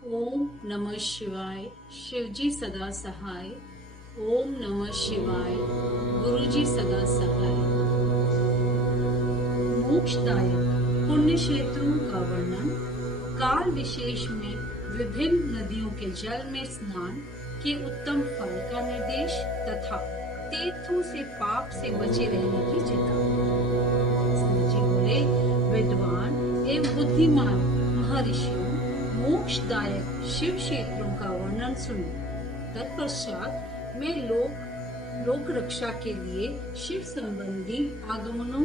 ओम नमः शिवाय। शिवजी सदा सहाय। ओम नमः शिवाय। गुरुजी सदा सहाय। मोक्षदायक पुण्य क्षेत्रों का वर्णन। काल विशेष में विभिन्न नदियों के जल में स्नान के उत्तम फल का निर्देश तथा तीर्थों से पाप से बचे रहने की चेतावनी। जी बोले, विद्वान एवं बुद्धिमान महर्षियों, मोक्षदायक शिव क्षेत्रों का वर्णन सुनो। तत्पश्चात मैं लोक रक्षा के लिए शिव संबंधी आगमनों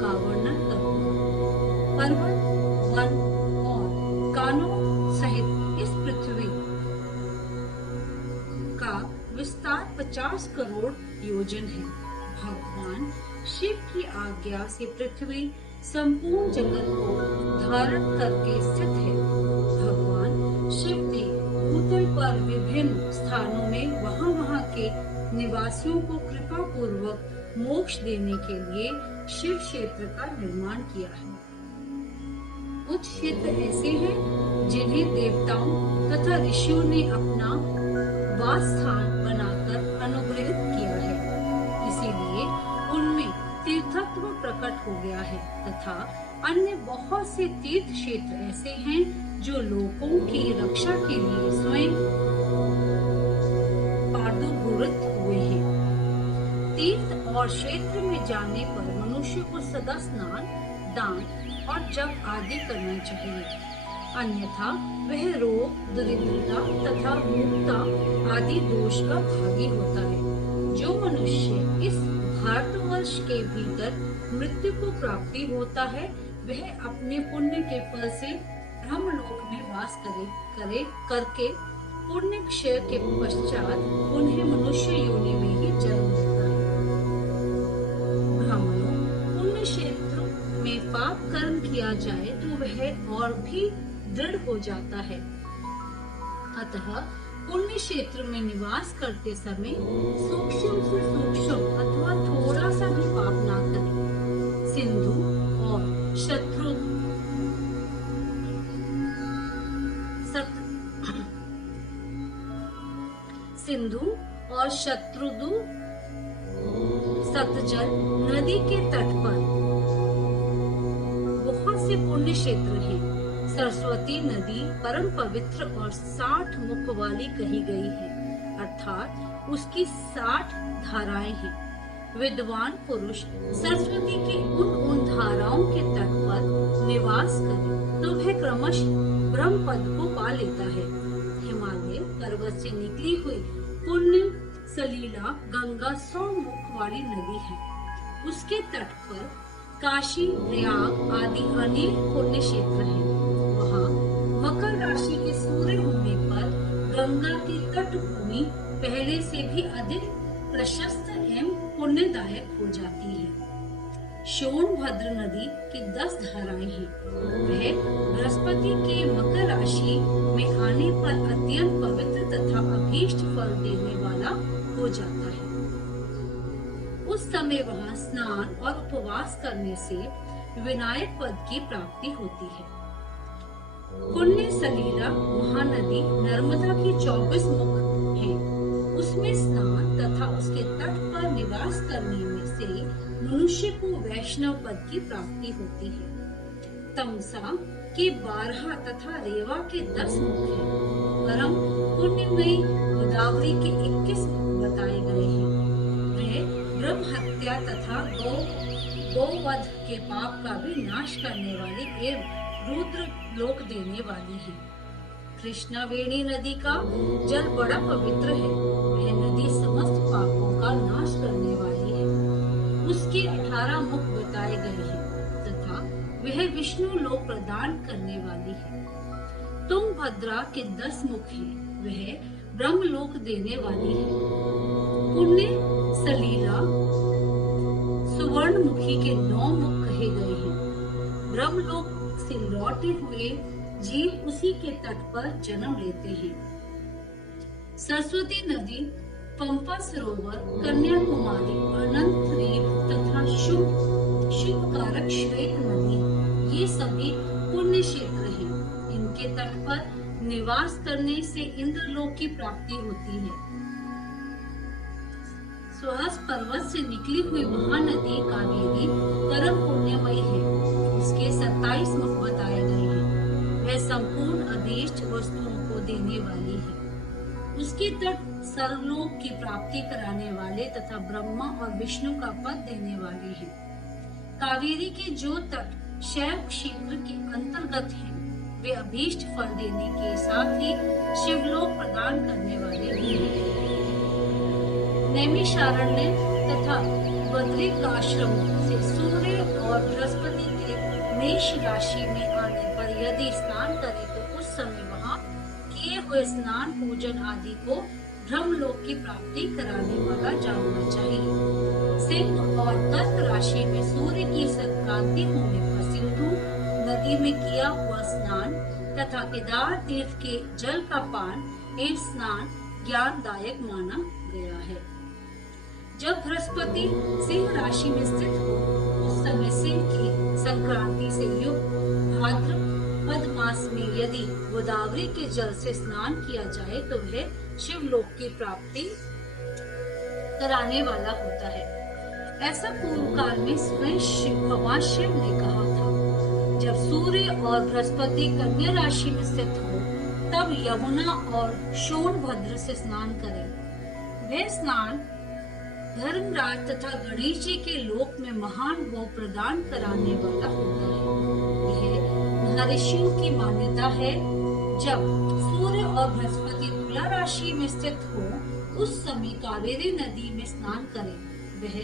का वर्णन करूंगा। पर्वत, वन और कानों सहित इस पृथ्वी का विस्तार 50 करोड़ योजन है। भगवान शिव की आज्ञा से पृथ्वी संपूर्ण जगत को धारण करके स्थित है। भगवान शिव ने भूतल पर विभिन्न स्थानों में वहां के निवासियों को कृपा पूर्वक मोक्ष देने के लिए शिव क्षेत्र का निर्माण किया है। कुछ क्षेत्र ऐसे हैं जिन्हें देवताओं तथा ऋषियों ने अपना वास स्थान बनाकर अनुग्रहित किया है, इसीलिए उनमें तीर्थत्व प्रकट हो गया है। तथा अन्य बहुत से तीर्थ क्षेत्र ऐसे हैं जो लोगों की रक्षा के लिए स्वयं पादुभूत हुए हैं। तीर्थ और क्षेत्र में जाने पर मनुष्य को सदा स्नान, दान और जप आदि करना चाहिए, अन्यथा वह रोग, दरिद्रता तथा मूर्खता आदि दोष का भागी होता है। जो मनुष्य इस भारतवर्ष के भीतर मृत्यु को प्राप्ति होता है, वह अपने पुण्य के फल से ब्रह्मलोक में वास करके पुण्य क्षय के पश्चात उन्हें मनुष्य योनि में ही जन्म लेता है। ब्राह्मणों, पुण्य क्षेत्र में पाप कर्म किया जाए तो वह और भी दृढ़ हो जाता है। अतः पुण्य क्षेत्र में निवास करते समय सूक्ष्म से सूक्ष्म अथवा थोड़ा सा भी पाप ना करें। सिंधु और शत्रुदु सतजल नदी के तट पर बहुत से पुण्य क्षेत्र हैं। सरस्वती नदी परम पवित्र और 60 मुख वाली कही गई है, अर्थात उसकी 60 धाराएं हैं। विद्वान पुरुष सरस्वती की उन धाराओं के तट पर निवास करे तो वह क्रमशः ब्रह्म पद को पा लेता है। हिमालय पर्वत से निकली हुई पुण्य सलीला गंगा 100 मुख वाली नदी है। उसके तट पर काशी, प्रयाग आदि अनेक पुण्य क्षेत्र हैं। वहाँ मकर राशि के सूर्य होने पर गंगा की तट भूमि पहले से भी अधिक प्रशस्त एवं पुण्यदायक हो जाती है। सोनभद्र नदी की 10 धाराएं हैं। वह बृहस्पति के मकर राशि में आने पर अत्यंत पवित्र तथा अभीष्ट फल देने वाला हो जाता है। उस समय वहां स्नान और उपवास करने से विनायक पद की प्राप्ति होती है। पुण्य सलीला महानदी नर्मदा की 24 मुख है। उसमें स्नान तथा उसके तट पर निवास करने में से मनुष्य को वैष्णव पद की प्राप्ति होती है। तमसा के 12 तथा रेवा के 10 मुख हैं। परम पुण्यमयी गोदावरी के 21 मुख बताए गए हैं। वह ब्रह्म हत्या तथा गौवध के पाप का भी नाश करने वाली एवं रुद्र लोक देने वाली है। कृष्णावेणी नदी का जल बड़ा पवित्र है। वह नदी समस्त पापों का नाश करने वाली है। उसके 18 मुख बताए गए हैं तथा वह विष्णु लोक प्रदान करने वाली है। तुंगभद्रा के 10 मुख हैं। वह ब्रह्मलोक देने वाली है। पुण्य सलीला सुवर्णमुखी के 9 मुख कहे गए हैं। ब्रह्मलोक से लौटे हुए जीव उसी के तट पर जन्म लेते हैं। सरस्वती नदी, पंपा सरोवर, कन्याकुमारी, अनंत द्वीप तथा शुभ कारक श्वेत नदी, ये सभी पुण्य क्षेत्र हैं। इनके तट पर निवास करने से इंद्रलोक की प्राप्ति होती है। स्वहस पर्वत से निकली हुई महानदी कावेरी परम पुण्यमयी है। उसके 27 मुख बताए गए हैं। वह संपूर्ण अदृष्ट वस्तुओं को देने वाली है। उसके तट सर्वलोक की प्राप्ति कराने वाले तथा ब्रह्मा और विष्णु का पद देने वाले हैं। कावेरी के जो तट शैव क्षेत्र के अंतर्गत हैं, वे अभीष्ट फल देने के साथ ही शिवलोक प्रदान करने वाले भी हैं। नैमिषारण्य तथा बद्रिकाश्रम से सूर्य और बृहस्पति के मेष राशि में आने पर यदि स्नान करें तो उस समय वहाँ किए हुए स्नान पूजन आदि को ब्रह्मलोक की प्राप्ति कराने वाला जानना चाहिए। सिंह और कर्क राशि में सूर्य की संक्रांति होने पर सिंधु नदी में किया हुआ स्नान तथा केदार तीर्थ के जल का पान एवं स्नान ज्ञानदायक माना गया है। जब बृहस्पति सिंह राशि में स्थित हो उस समय सिंह की संक्रांति से युक्त भाद्रपद मास में यदि गोदावरी के जल से स्नान किया जाए तो वह शिवलोक की प्राप्ति कराने वाला होता है। ऐसा पूर्व काल में स्वयं भगवान शिव ने कहा था। जब सूर्य और बृहस्पति कन्या राशि में स्थित हो तब यमुना और सोनभद्र से स्नान करें। वह स्नान धर्मराज तथा गणेश जी के लोक में महान भोग प्रदान कराने वाला होता है। यह महर्षियों की मान्यता है। जब सूर्य और बृहस्पति तुला राशि में स्थित हो उस समय कावेरी नदी में स्नान करें। वह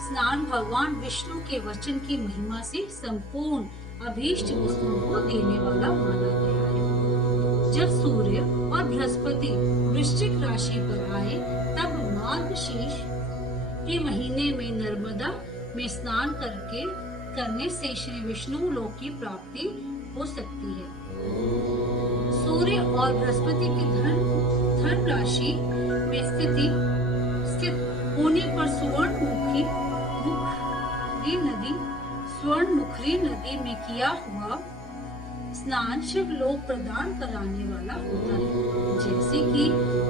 स्नान भगवान विष्णु के वचन की महिमा से संपूर्ण अभीष्ट वस्तुओं को देने वाला माना गया है। जब सूर्य और बृहस्पति वृश्चिक राशि पर आए तब मार्गशीर्ष के महीने में नर्मदा में स्नान करने से श्री विष्णु लोक की प्राप्ति हो सकती है। सूर्य और बृहस्पति की धन राशि में स्थित होने पर स्वर्णमुखरी नदी में किया हुआ स्नान शिव लोक प्रदान कराने वाला होता है। जैसे कि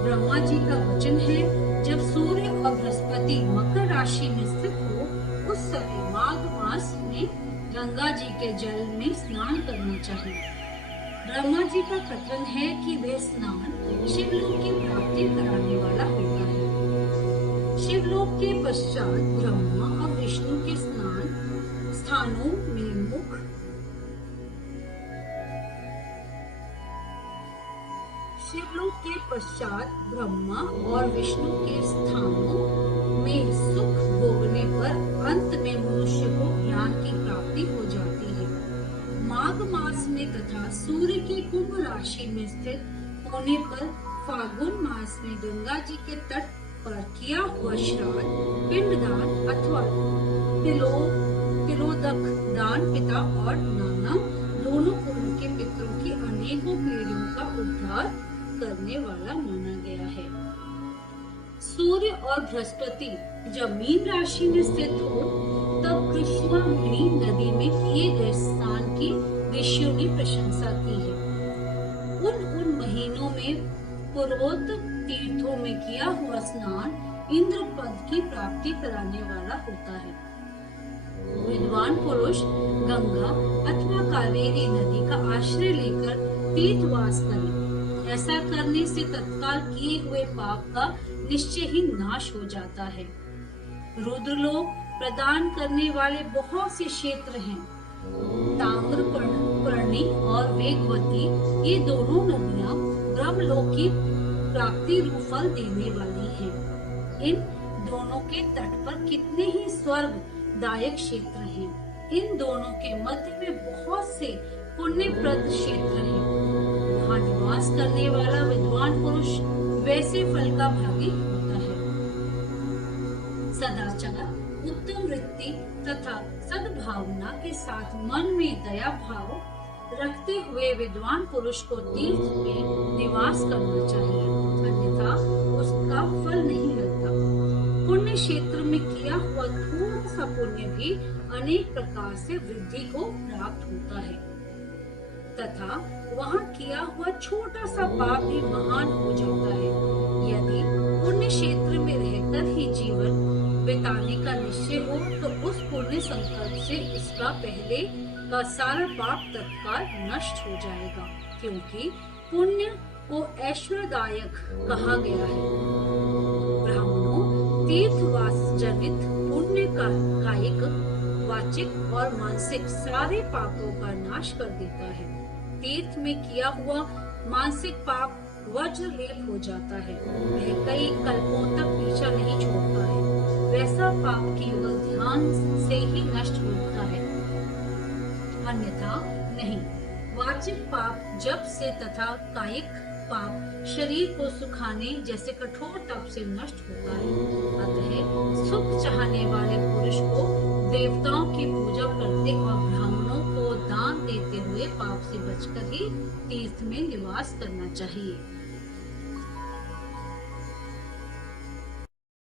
ब्रह्मा जी का वचन है, जब सूर्य और बृहस्पति मकर राशि में स्थित हो उस समय माघ मास में गंगा जी के जल में स्नान करना चाहिए। ब्रह्मा जी का कथन है कि वह स्नान शिवलोक की प्राप्ति कराने वाला होता है। शिवलोक के पश्चात ब्रह्मा और विष्णु के स्नान स्थानों में मुख शिवलोक के पश्चात ब्रह्मा और विष्णु के स्थानों में सुख भोगने पर अंत में मनुष्य को ज्ञान की प्राप्ति हो जाती है। माघ मास में तथा सूर्य की कुंभ राशि में स्थित होने पर फागुन मास में गंगा जी के तट पर किया हुआ श्राद्ध, पिंडदान अथवा तिलोदक दान पिता और नाना दोनों कुल के पितरों की अनेकों पीढ़ियों का उद्धार करने वाला माना गया है। सूर्य और बृहस्पति जब मीन राशि में स्थित हो तब कृष्णामणि नदी में किए गए स्नान की ऋषियों ने प्रशंसा की है। उन महीनों में पूर्वोत्तर तीर्थों में किया हुआ स्नान इंद्र पद की प्राप्ति कराने वाला होता है। विद्वान पुरुष गंगा अथवा कावेरी नदी का आश्रय लेकर तीर्थवास करें। ऐसा करने से तत्काल किए हुए पाप का निश्चय ही नाश हो जाता है। रुद्रलोक प्रदान करने वाले बहुत से क्षेत्र हैं। ताम्रपर्णी और वेगवती ये दोनों नदियां ब्रह्मलोक की प्राप्ति रूप फल देने वाली हैं। इन दोनों के तट पर कितने ही स्वर्गदायक क्षेत्र हैं। इन दोनों के मध्य में बहुत से पुण्यप्रद क्षेत्र हैं। वहाँ निवास करने वाला विद्वान पुरुष वैसे फल का भागी होता है। सदाचार, उत्तम वृत्ति तथा सद्भावना के साथ मन में दया भाव रखते हुए विद्वान पुरुष को तीर्थ में निवास करना चाहिए, अन्यथा उसका फल नहीं मिलता। पुण्य क्षेत्र में किया हुआ थोड़ा सा पुण्य भी अनेक प्रकार से वृद्धि को प्राप्त होता है तथा वहाँ किया हुआ छोटा सा पाप भी महान हो जाता है। यदि पुण्य क्षेत्र में रहकर ही जीवन बिताने का निश्चय हो तो उस पुण्य संकल्प से इसका पहले का सारा पाप तत्काल नष्ट हो जाएगा, क्योंकि पुण्य को ऐश्वर्यदायक कहा गया है। ब्राह्मणों, तीर्थवास जनित पुण्य का कायिक, वाचिक और मानसिक सारे पापों का नाश कर देता है। तीर्थ में किया हुआ मानसिक पाप वज्रलेप हो जाता है, वह कई कल्पों तक पीछा नहीं छोड़ता है। वैसा पाप केवल ध्यान से ही नष्ट होता है, अन्यथा नहीं। वाचिक पाप जप से तथा कायिक पाप शरीर को सुखाने जैसे कठोर तप से नष्ट होता है। अतः सुख चाहने वाले पुरुष को देवताओं की पूजा करते और ब्राह्मणों को दान देते हुए पाप से बचकर ही तीर्थ में निवास करना चाहिए।